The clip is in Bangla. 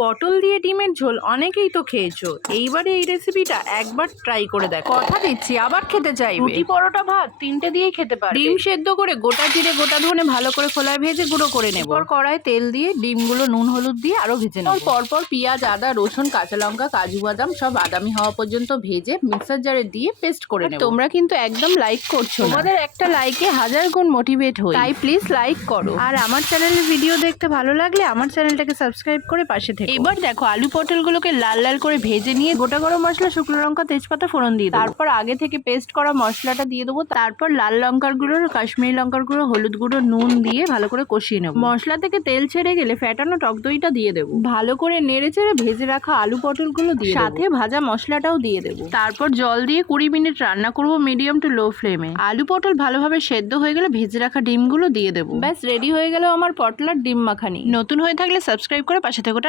পটল দিয়ে ডিমের ঝোল অনেকেই তো খেয়েছো। এইবারে এই রেসিপিটা একবার ট্রাই করে দেখো। কথা দিচ্ছি আবার খেতে চাইবে? রুটি পরোটা ভাত তিনটে দিয়েই খেতে পারবে। ডিম সেদ্ধ করে গোটা জিরে গোটা ধনে ভালো করে খোলায় ভেজে গুঁড়ো করে নেব। পর কড়াই তেল দিয়ে ডিমগুলো নুন হলুদ দিয়ে আরও ভেজে নেব। পরপর পেঁয়াজ আদা রসুন কাঁচা লঙ্কা কাজু বাদাম সব বাদামি হওয়া পর্যন্ত ভেজে মিক্সার জারে দিয়ে পেস্ট করে নেব। তোমরা কিন্তু একদম লাইক করছ তোমাদের একটা লাইকে হাজার গুণ মোটিভেট হই। তাই প্লিজ লাইক করো। আর আমার চ্যানেলের ভিডিও দেখতে ভালো লাগলে আমার চ্যানেলটাকে সাবস্ক্রাইব করে পাশে থেকে। এবার দেখো আলু পটলগুলোকে লাল লাল করে ভেজে নিয়ে গোটা গরম মশলা শুকনো লঙ্কা তেজপাতা ফোড়ন দিয়ে তারপর আগে থেকে পেস্ট করা মশলাটা দিয়ে দেবো। তারপর লাল লঙ্কার গুঁড়ো কাশ্মীরি লঙ্কার গুঁড়ো হলুদ গুঁড়ো নুন দিয়ে ভালো করে কষিয়ে নেব। মশলা থেকে তেল ছেড়ে গেলে ফ্যাটানো টক দইটা দিয়ে দেবো। ভালো করে নেড়ে চেড়ে ভেজে রাখা আলু পটলগুলো দিয়ে সাথে ভাজা মশলাটাও দিয়ে দেবো। তারপর জল দিয়ে কুড়ি মিনিট রান্না করব মিডিয়াম টু লো ফ্লেমে আলু পটল ভালোভাবে সেদ্ধ হয়ে গেলে ভেজে রাখা ডিমগুলো দিয়ে দেবো। ব্যাস রেডি হয়ে গেল আমার পটলার ডিম মাখানি। নতুন হয়ে থাকলে সাবস্ক্রাইব করে পাশে থেকে